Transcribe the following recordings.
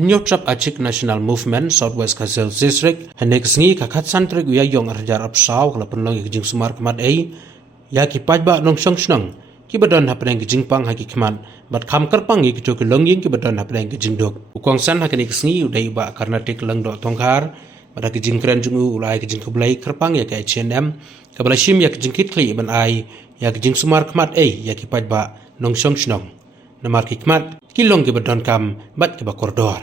Nyotap Achik National Movement Southwest Kasel District hanek sngi kakat santrik uya yong arjar apsaw kala penlong kijing sumar kemat ya ki pajba nong song snong ki badon hapeng kijing pang haki kemat bat kam kerpang ki to kelong ying ki badon hapeng kijing dok ukong san hakenik sngi udai ba karnatik lang do tongkar pada kijing kren jungu ulai kijing kublai kerpang ya ka H&M kabala shim ya kijing kitli ban ai ya kijing sumar kemat ya ki pajba nong song snong namar kikmat kilong ke badon kam bat ke bakordor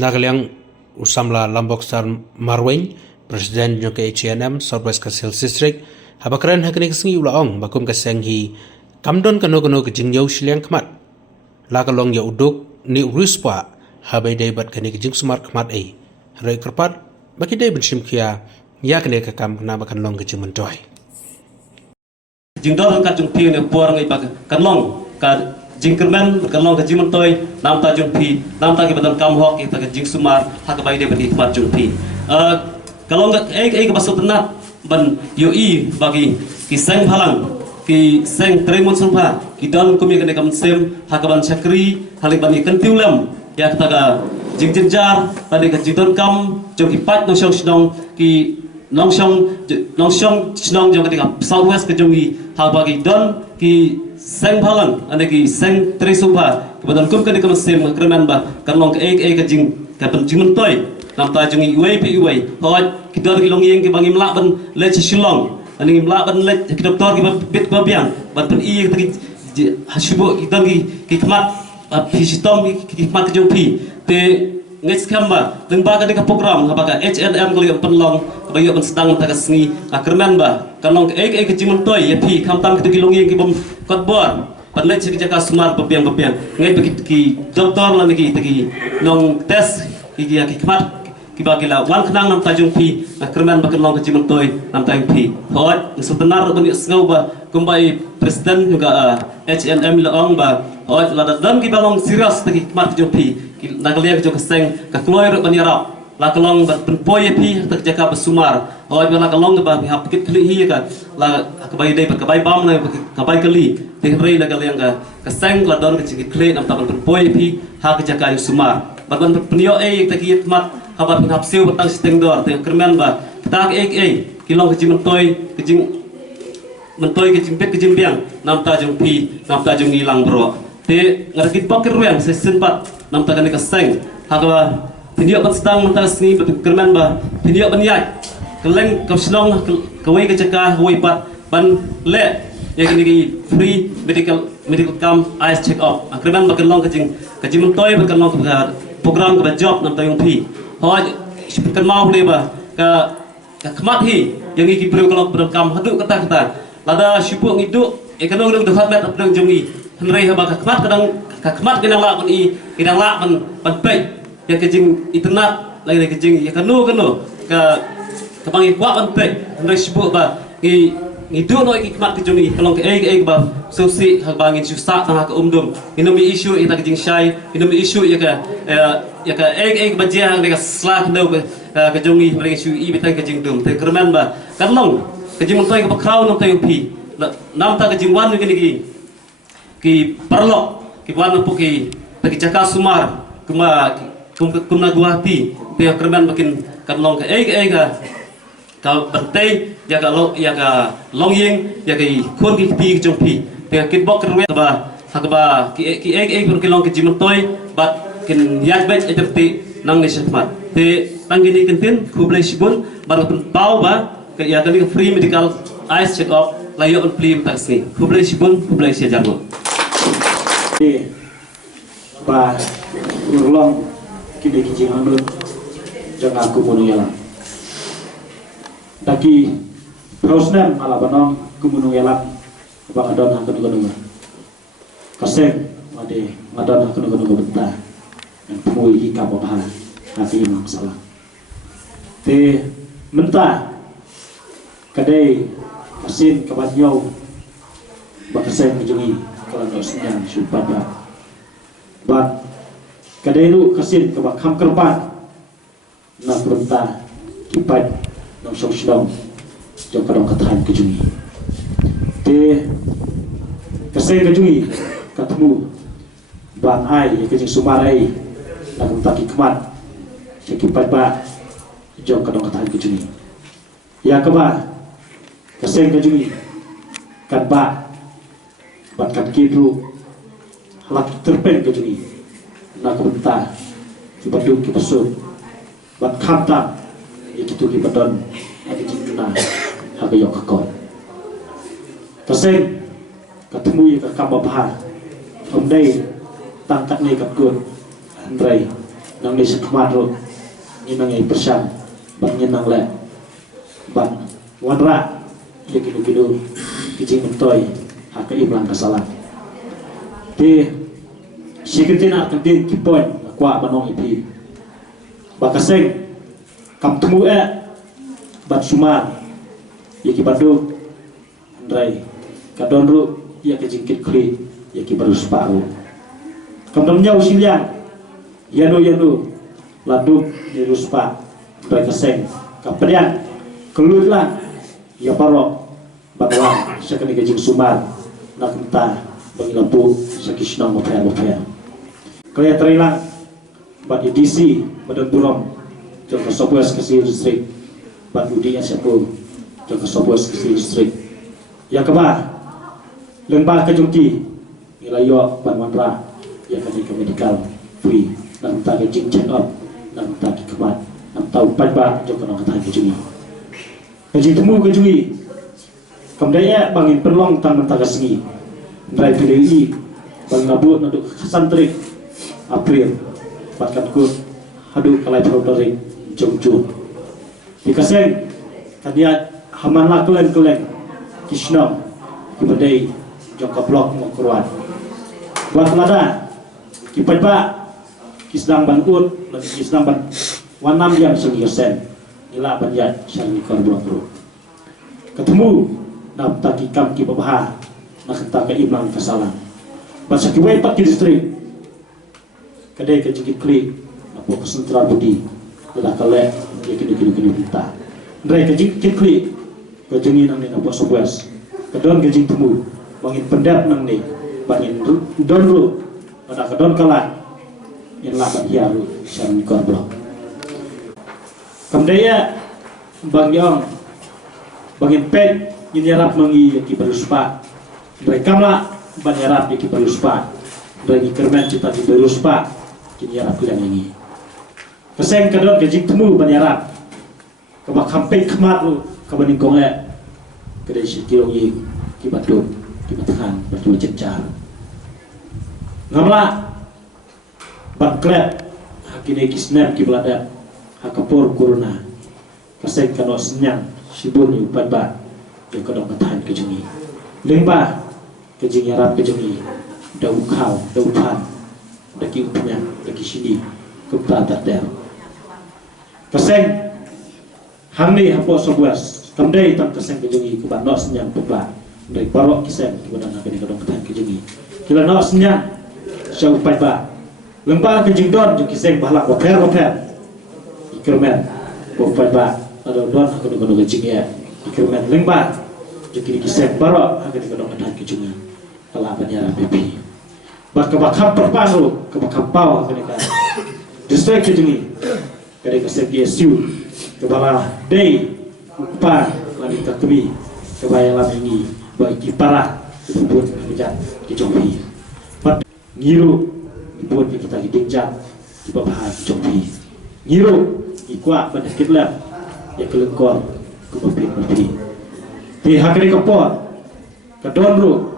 nagaliang usamla Lombok Star Marweng presiden ke H&M Southwest Kasel District habakran hakenik singi ulaong bakum kaseng hi kamdon kano ke jingyau shiliang kmat lakalong ya uduk ni uruspa habai dai bat kanik jing sumar kmat rai kerpat baki dai bensim kia ya kene kakam kena bakan long ke jingmentoy jingdor ka jung pi ne por ngai bak kan long ka jingkerman berkalong ke jimun toy nam ta jung pi nam ta ke badan kam hok kita ke jing sumar hak bai de bani khmat jung pi kalong ke basut nat ban yoi bagi ki seng phalang ki seng tremun sulpa ki don kumi ke kam sem hak ban chakri halik bani kan tiulam ya kita ga jing jinjar bani ke jidon kam jung ki pat no shong snong ki nong shong snong jung ke Southwest ke jungi hak bagi don ki seng phalang ane ki seng tresumpa kebetulan kum kan ikam sem kerman ba kalong ke ke jing ka pen jimun toy nam ta jungi uai pi uai hoj ki dor ki long yeng ki bangi mlak ban le chilong ane ki mlak ban le ki doktor ki bit ba biang ban pen i ki hasibo ki dor ki khmat pi sitom ki khmat jong pi te ngets kamba teng ba ka program ha ba ka H&M ko yang penlong ba yo ban sedang ta ka sngi kerman ba kalong ke jimun toy ya pi kam tam ki long yeng ki bom kot bor padlet si jaka sumar bepiang ngai bagi ki doktor la ki nong tes ki khmat ki bagila wan khnang nam tajung pi kerman bakan long ke jimun toy nam tajung pi hot sebenar bani sngau ba kumbai presiden juga H&M laong ba hot la dam ki balong serius ki khmat jung pi ki naglia ki seng ka kloir bani rap la kalong ban poy pi tak jaka besumar hot la kalong ba hap kit kli hi ka la kabai dei ka bai bam na kabai kali te rei la kaliang ka seng la don ke kli nam taban poy pi ha ka jaka sumar ban penio ta ki khmat habat hap siu batang siteng dor te kerman ba tak kilong ke jimun toy ke jing mentoy ke jimpet ke jimbiang nam ta jung pi nam ta jung ilang bro te ngarkit pakir wen season 4 nam ta kan ka seng ha ka pinio ban sedang mental sni bat kerman ba pinio ban yai keleng ka slong ka wei ke jaka wei pat ban le ya kini free medical cam eyes check up kerman ba kelong ke jimun toy ba kelong ka program ka job nam ta jung pi hoj kan mau le ba ka khmat hi yang iki bro kalau berkam hadu kata lada sibuk ngiduk kanong nang dekat met apdang jungi henrei ha ba ka khmat kenang la kon i kenang la ban pe ya kejing internet lai kejing ya kanu ka bang ikwa ban pe henrei sibuk ba ngiduk no iki khmat jungi kalong ke ba sosi ha bangin susah tang ka umdum inomi issue ita kejing syai inomi issue ya ka bajia ang ka slak do ka jungi bring issue i bitang kejing dum te kerman ba kalong kejing montoy ka kraw no tayo pi nam ta kejing wan ki parlok ki wan po ki jaka sumar kumna guati te kerman bakin kalong ka ka bantay ya ka long yeng ya ka khon ki pi jong pi te kit bok kerwe ba hakba ki por kilong kejing montoy bat kin yas bet eterti nang ni sefmat te tanggini kentin kublai sibun baru pau ba ya kali free medical eyes check up layo on plim taksi kublai sibun kublai sia jarno ba urlong kide kijing andun jangan aku munuyala daki prosnem ala banong kumunuyala ba adon hakun gunung kaseng made ngadon hakun gunung benta dan pemui hika bahan hati imam salah te mentah kadai asin kabanyau bakaseng kejungi kalau dosnya supada bat kadai lu kasin kabakam kerban na perintah kipat nong song jauh kadang katahan kejungi te kaseng kejungi ketemu ban ai kejung sumarai lakum taki kemat syaki pajba jong kadang katahan kejungi ya keba kaseng kejungi kan ba bat kan kidru halak terpen kejungi lakum ta kibadu kibasud bat khamta ikitu kibadon adi jingna hagayok kakon kaseng ketemu ya kakam bapak hôm đây tăng tắc này gặp cuốn rồi năng đi sức mặt rồi nhưng năng ngày persan bằng nhân năng lệ bằng wan ra dia kidu kijing mentoy hak imlang kasalan ti sikitina kantin kipoin kwa banong ipi bakaseng kam temu bat sumar yaki bandu andrai kadonru ya kijingkit kli yaki baru separuh kamdamnya usilian yanu laduk di ruspa andrai kaseng kapedian kelutlah ya parok bahwa sekali kijing sumar nak entah bagi lampu sakisna mopea kaya terilang bat edisi badan burom joko sobuas kasih distrik bat udinya siapu joko sobuas kasih distrik ya keba lembah kejungki ilayo banwanra ya kami ke medical free nak entah kijing check up nak entah kemat nak tahu pajba joko nak kata kijungi kijing temu kijungi kamdaya bangin perlong tangan tagasingi ndrai PDI bang nabut naduk santrik April bahkan ku hadu kalai Februari Jung dikaseng kadia hamanlah kelen kisno kibadai jongka blok mokruan buat lada kipajba kisdang ban ut dan kisdang ban wanam yang sengi sen ila banjat sang blok ketemu nam taki kam ki babah nak tak imlang kasalan bahasa kiwai pak distrik kadai ke jikit klik apa kesentral budi ila kale ya kini kita ndrai ke jikit klik ke jengi nang ni apa sobuas kedon ke jing temu bangin pendap nang ni bangin donru pada kedon kala yang lakat hiaru sang blok kamdaya bang yong bangin pet nyarap mengi ki beruspa mereka lah banyarap ki beruspa dari kermen cita ki beruspa ki nyarap yang ini keseng kedon gejik temu banyarap kebak sampai kemat lu kabaning konge kedai sikilong yi ki batu ki batahan batu cecar ngamla baklet hakine ki snap ki belada hakapor corona keseng kano senyang sibun yu padba yang kedong katahan kejungi lembah kejing yarap kejungi daun kau daun pan daki upnya daki sini kepala terdel keseng hamni hapo sobuas kamdai tam keseng kejungi kebat nok senyang pepla dari barok kiseng kebadan nak kedong katahan kejungi kila nok senyang syau padba lembah kejing don jung kiseng bahlak waper ikermen padba ada don kedong kejing ya ikermen lembah jadi kisah baru akan dikodong dengan kejungi kalau banyara pipi bakam perparu ke bakam pau akan dikan distrik kejungi kadai kisah PSU kepala day upah lagi kakemi kebaya lamingi bagi parah buat kerja kejungi ngiru buat kita hidingjak di bawah kejungi ngiru ikwa berdekit lah ya kelengkor ke bapi di hakri kapor kadonru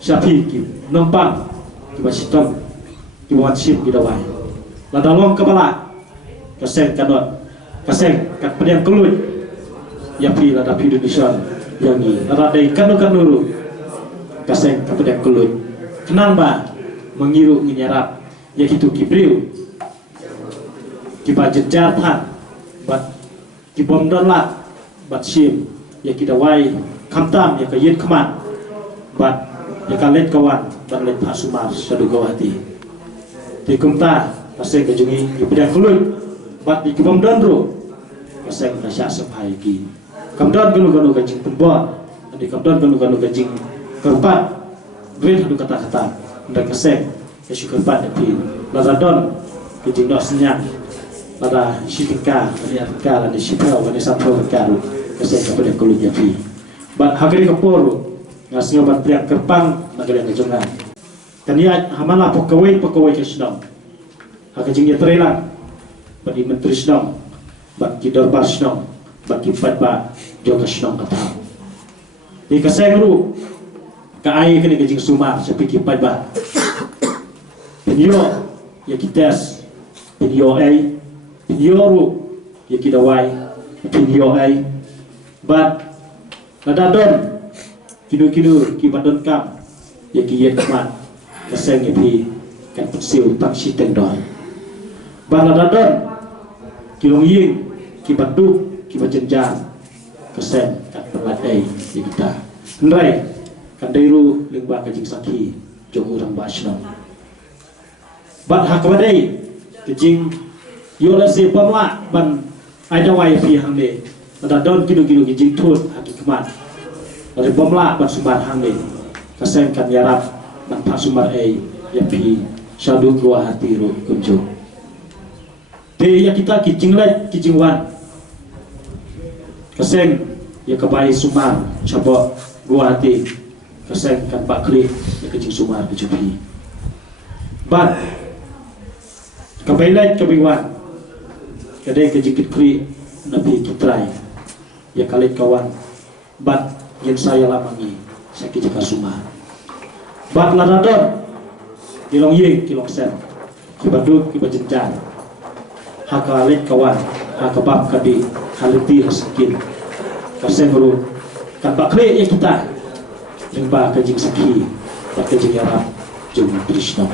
sapi ki nampang ki basitom ki watsip ki dawai la dalong kepala kaseng kadot kaseng kat pediam kelut ya pi la dapi Indonesia yang ni la dai kanu kaseng kat pediam kelut kenang ba mengiru menyerap ya kitu kibriu ki bajet jartan bat ki bom donla bat sim ya kita wai kamtam ya kayit kemat bat ya kalet kawan bat let pasumar sadugawati di kumta paseng kejungi di pedang kulut bat di kebom donro paseng nasya sepai ki kamdon kanu kajing tembon di kamdon kanu kajing kerpat brin hadu kata-kata dan keseng ya syukur pat di lazadon kejing no senyang pada sitika ni atka ni sipau ni sapau karu kesen kepada kulunya pi bat hagari kaporo ngasih bat priak kerpang nagari ngajongan tania hamala pokowai kesnam hakajing ya trelang bat menteri snam bat kidor barsnam bat kipat ba joka snam kata di kaseng ru ka ai kini kejing sumar sepi kipat ba penyo ya kitas penyo ai Pinyoru ya kidawai pinyo ai bat nadadon kinu kibadon kam ya kiyet kmat kaseng pi kan psiu tak siteng doi bat nadadon kilong ying kibadu kibajenjan kaseng kan perladai ya kita ndrai kan dairu lingba kajing sakhi jong urang basno bat hakwadai kejing yola se pamla ban ada wifi hangde ada don kilo gijing tut hakikat ada pamla ban sumbar hangde kaseng kan yarap ban pak sumbar ya pi syadu gua hati ru kunjo te ya kita kijing let kijing wan kaseng ya kebai sumbar coba gua hati kaseng kan pak kli ya kijing sumbar kejupi ban kebai let kebai wan kadai kejikit kri nabi kitrai ya kalit kawan bat yang saya lamangi sakit jika sumar bat ladadon kilong ying kilong sen kibaduk kibajenjan hakalit kawan hakabab kadi haliti hasakin kasen guru kan bakre ya kita limba kejing sakhi bat kejing yarab jung Krishna